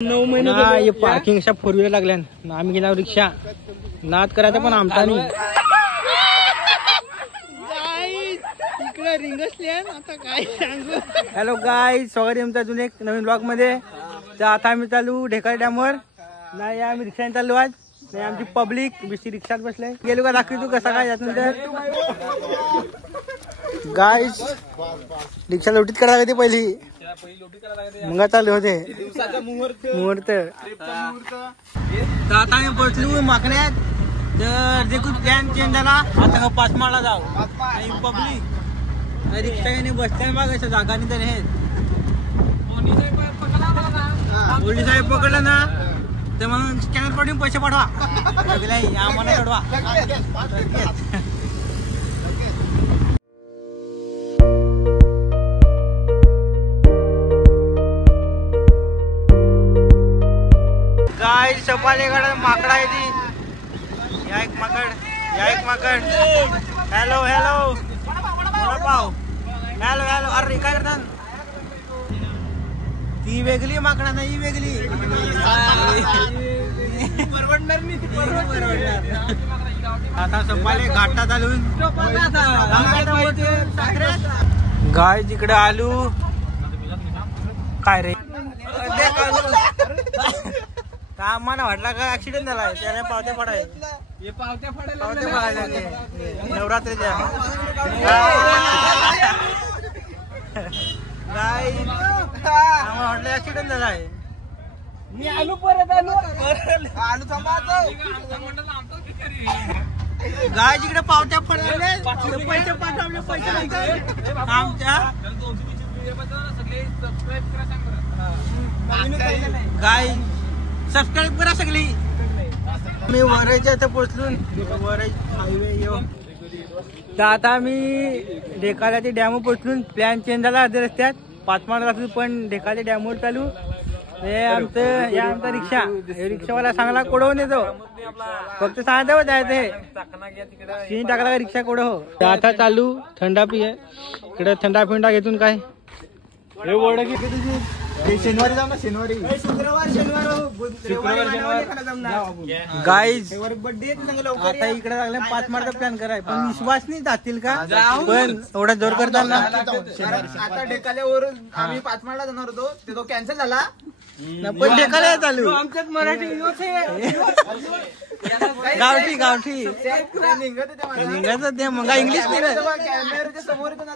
9 महिने हे पार्किंग अशा 4 व्हीलर लागल्या. आम्ही गेला रिक्षा नाद करायचा पण आमचा नाही. इकडे रिंगसले आता काय सांगू. हॅलो गाईज, स्वागत आहे तुमचं अजून एक नवीन ब्लॉग मध्ये. तर आता आम्ही चालू ढेकळ डॅमवर. नाही आम्ही रिक्षाने चाललो आज. नाही आमची पब्लिक बीसी रिक्षात बसले. गेलो का दाखवी तू कसा काय यातनंतर गाईज रिक्षा लोटीत करायला लागते पहिली, मग चालू होते मुहूर्त. तर आता आम्ही पोहोचलो माकण्यात. तर देखू प्लॅन चेंज झाला. आता 5 माळला जाऊ. पब्लिक रिक्षा बसत्या बघ अशा जागा नाही तर हे पोलीस साहेब पकडला ना तर मग स्कॅनर पडून पैसे पाठवा आम्हाला चढवा. गाय सपालीकडे माकडा आहे ती. या एक माकड, या एक माकड. हॅलो हॅलो पाव. Hello hello. अरे काय करतात ती वेगळी माकडा नाही वेगळी. परवडणार नाही ती, परवडणार. आता सपाले घाटात आलून गाय जिकडे आलू. काय रे आम्हाला वाटला का ऍक्सिडेंट झालाय त्याने पावत्या पडाय. पावत्या पडायला नवरात्रीच्या गाय आम्हाला वाटलं ऍक्सिडेंट झालाय. मी आलू परत आलू थांबा. गाय जिकडे पावत्या पडले पैसे पाठवले. पैसे आमच्या गाय सबस्क्राईब करा सगळी. मी वरायच्या इथे पोहोचलो. वराई हायवे येऊ. तर आता मी ढेकाळ्याच्या डॅमवर पोहोचलो. प्लॅन चेंज झाला अर्ध्या रस्त्यात. 5 माळ लागतो पण ढेकाळ्या डॅमवर चालू. हे आमचं या आमचा रिक्षा रिक्षावाला सांगला कोडवून येतो. फक्त सांगता जायचं सीन टाकला का रिक्षा कोड हो. आता चालू थंडा पिये इकडे. थंडा फिंडा घेतून काय शनिवारी जाऊ ना. शनिवारी गाईज आता इकडे लागले 5 मार्च प्लॅन कराय पण विश्वास नाही जातील का. पण एवढा जोर करताना आता ढेकाल्यावर आम्ही 5 माळला जाणार होतो. ते तो कॅन्सल झाला. पण ढेकाल्या चालू आमच्यात मराठी गावठी गावठी निघत ते मग इंग्लिश नाही ना. कॅमेऱ्याच्या समोर येतो ना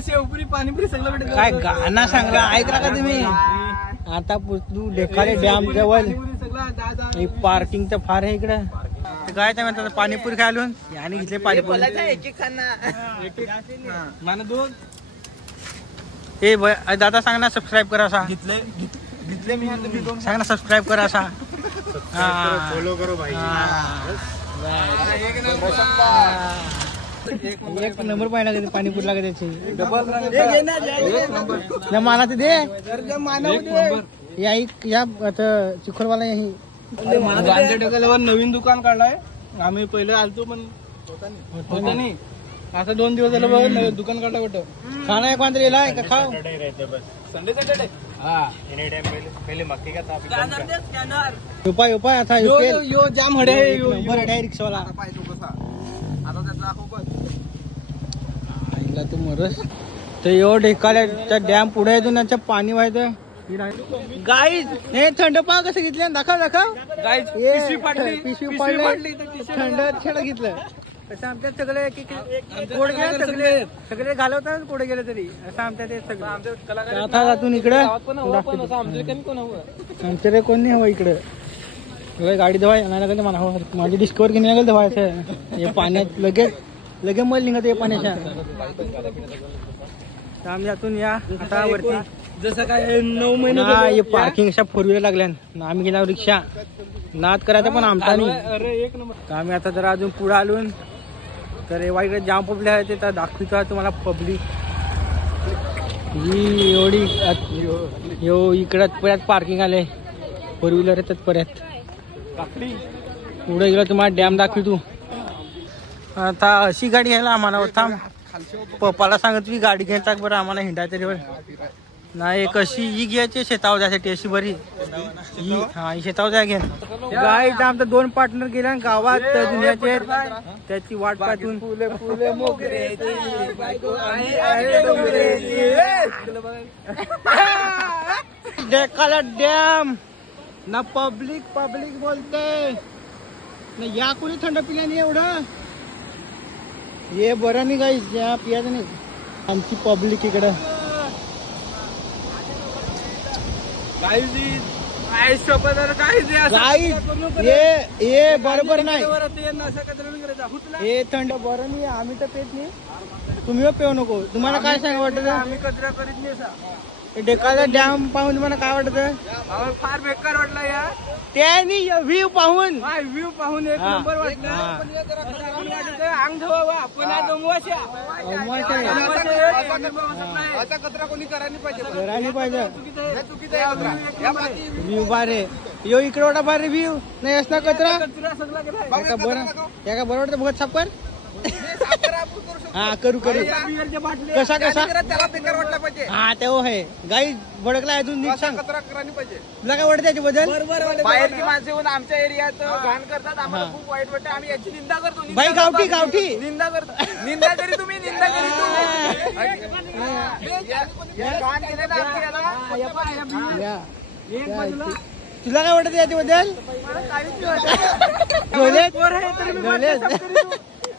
शेवपुरी पाणीपुरी सगळं काय गाणं सांगला ऐकला का तुम्ही. आता तू ढेकाळे डॅम जवळ पार्किंगचं फार आहे इकडं. काय त्या म्हणतात पाणीपुरी खायलो आणि घेतले पाणीपुरी. ए दादा सांग ना सबस्क्राईब करा असा. घेतले मी सांग ना सबस्क्राईब करा असा. फॉलो करो भाई. एक नंबर पाहिला कधी पाणीपुरी लागत त्याची मला ते दे. या आता चिखलवाला ढेकाल्यावर नवीन दुकान काढलाय. आम्ही पहिले आलतो पण होता नाही. आता 2 दिवस झालं बघ दुकान काढला कुठं. खाना एक मात्र येला का खाओ. संडे सॅटरडे उपाय उपाय आता यो जाम हडे नंबर रिक्षावाला आता त्याचा तू मरस. तर यो ढेकाळ्याच्या डॅम पुढे येतो त्याच्या पाणी व्हायचं. गाईज हे थंड पा कसं घेतलं दाखव दाखव. पिशवी पाडली थंड खेळ घेतलं. असं आमच्यात सगळे कोड गेले सगळे सगळे घालवतात कोडे गेले तरी असं आमच्या ते सगळं. आता जातून इकडं आमच्याकडे कोण नाही हवं इकडं. गाडी धवाय नाही मला हवं. माझी डिस्कवर घेऊन लागेल धवायचं. हे पाण्यात लगेच लगेच मल निघत हे पाण्याच्या. आम्ही यातून या आता वरती जसं काय 9 महिने पार्किंग अशा 4 व्हीलर लागल्या. आम्ही गेला रिक्षा नाद करायचा पण आमचा नाही. एक नंबर. आम्ही आता जरा अजून पुढे आलो. तर वाईकडे जाम पब्लिक आहे ते तर दाखवतो तुम्हाला. पब्लिक ही एवढी यो इकडं परत पार्किंग आले 4 व्हीलर येतात परत. पुढे गेलं तुम्हाला डॅम दाखवतो. आता अशी गाडी घ्यायला आम्हाला थांब पप्पाला सांगत की गाडी घेऊन टाक बरं आम्हाला हिंडा तरी नाही कशी ही घ्यायची शेतावर जायसाठी अशी बरी हा शेतावर जाय घेऊन गाईच आमचा 2 पार्टनर गेल्या गावात दुनियाचे त्याची वाट पाहून डेकाला डॅम ना पब्लिक बोलते ना या कोणी थंड पिल्या नाही एवढं हे बरं नाही गाईस या पियाचं नाही आमची पब्लिक इकडं हे बरोबर नाही हे थंड बरं नाही आम्ही तर पेत नाही तुम्ही पेऊ नको तुम्हाला काय सांगा वाटत आम्ही कचरा करीत नाही डेकाला डॅम पाहून तुम्हाला काय वाटत फार बेकार वाटला या त्यानी व्ह्यू पाहून एक नंबर वाटला अंग धवावा पुन्हा कचरा कोणी करायला पाहिजे व्ह्यू बारे यो इकडे वाटा बारे व्ह्यू नाही असला कचरा बरं या का बरं वाटतं बघत साफ कर हा करू कसा त्याला बेकार वाटला पाहिजे हा तेव्हा आहे गाई भडकला अजून नीट सांग कचरा करायला पाहिजे तुला काय वाटतं त्याच्याबद्दल बाहेरची माणसं येऊन आमच्या एरियात घाण करतात आम्हाला खूप वाईट वाटतं आम्ही याची निंदा करतो भाई गावठी निंदा करतो निंदा करी तुम्ही तुला काय वाटत याच्याबद्दल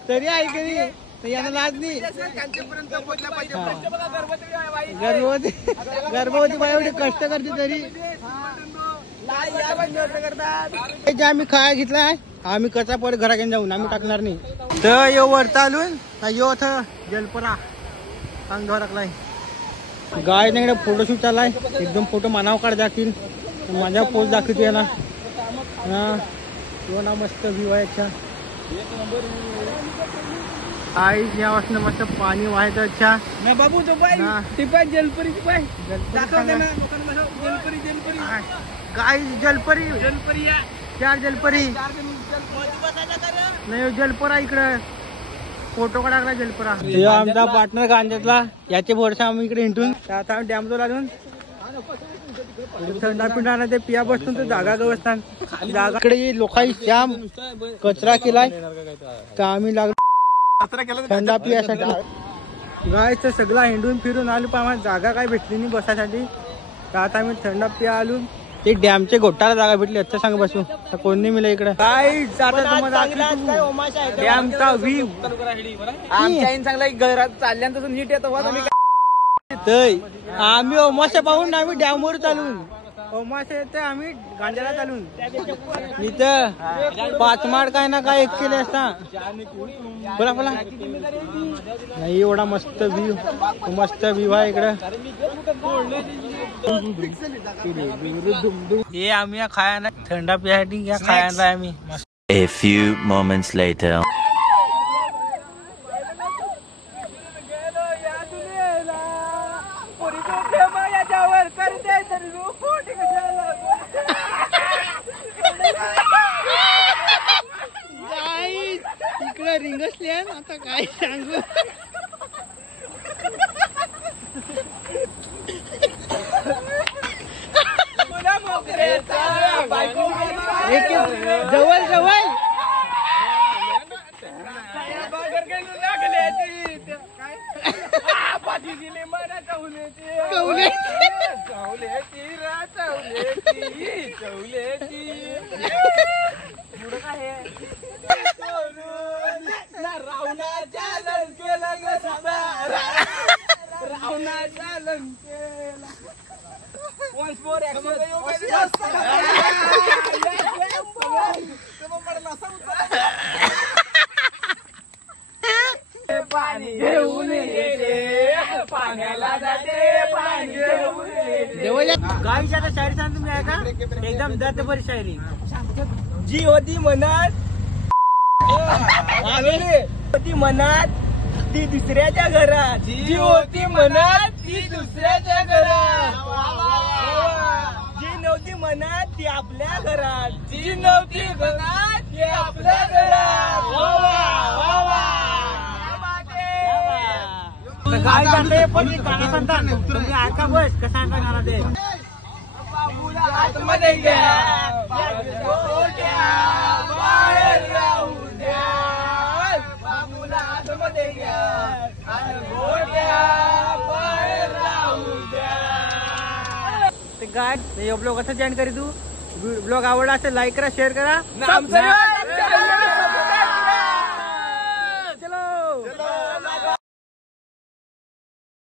तरी ऐकली यांना लाज नाही गर्भवती बाई एवढे कष्ट करते तरी जे आम्ही खाया घेतलाय आम्ही कचा परत घराकडे जाऊन आम्ही टाकणार नाही तर यो वरता आलून यो जलपरा अंग धवा टाकलाय गाय नाही फोटोशूट चाललाय एकदम फोटो मानाव काढ दाखील माझ्या पोस्ट दाखवते ना हा तो ना मस्त व्ह्यू आहे अच्छा आई यापासून मस्त पाणी वाहायचं अच्छा ना बाबू तो ती पाय जलपरीची पाय काय जलपरी चार जलपरी नाही जलपरा इकडं फोटो काढला जलपरा आमचा पार्टनर गांजातला याचे भरसा आम्ही इकडे हिंडून आता डॅम जो लागून थंडा पिंडा ते पिया बसतो तर जागा गवस्थान जागाकडे लोकांनी श्याम कचरा केलाय तर आम्ही लागलो थंडा पियासाठी गायचं सगळा हिंडून फिरून आलो पण आम्हाला जागा काय भेटली नाही बसासाठी तर आता आम्ही थंडा पिया आलो ते डॅमचे गोटाला जागा भेटली अच्छा सांग बसू तर कोण नाही मिळेल इकडे काय डॅमचा व्ह्यू आमच्या चांगला घरात चालल्यानंतर नीट येतो आम्ही ओमाशा पाहून आम्ही डॅम वर चालून ओमाशा येते आम्ही गांजाला चालून इथं 5 माड काय ना काय एक केले असता बोला नाही एवढा मस्त व्ह्यू आहे इकडं हे आम्ही या खाया थंडा पियासाठी या खायला आम्ही A few moments later. इकडे रिंगसले आता काय सांगू जवळ पाणी घेऊन पाण्याला जाते पाणी गाईच्या आता शायरी सांग तुम्ही आहे का एकदम दर्दभरी शायरी जी होती मनात होती मनात ती दुसऱ्याच्या घरात जी होती मनात ती दुसऱ्याच्या घरात जी नव्हती मनात ती आपल्या घरात जी नव्हती मनात ती आपल्या घरात गाय जाते पण मी गाणं म्हणतात तुम्ही ऐका बस कसा गाणं ते आतमध्ये घ्या गोट्या बाहेर राहू द्या बाबूला आतमध्ये घ्या आणि गोट्या बाहेर राहू द्या. ते गाय ब्लॉग असं जॉईन करी तू ब्लॉग आवडला असेल लाईक करा शेअर करा.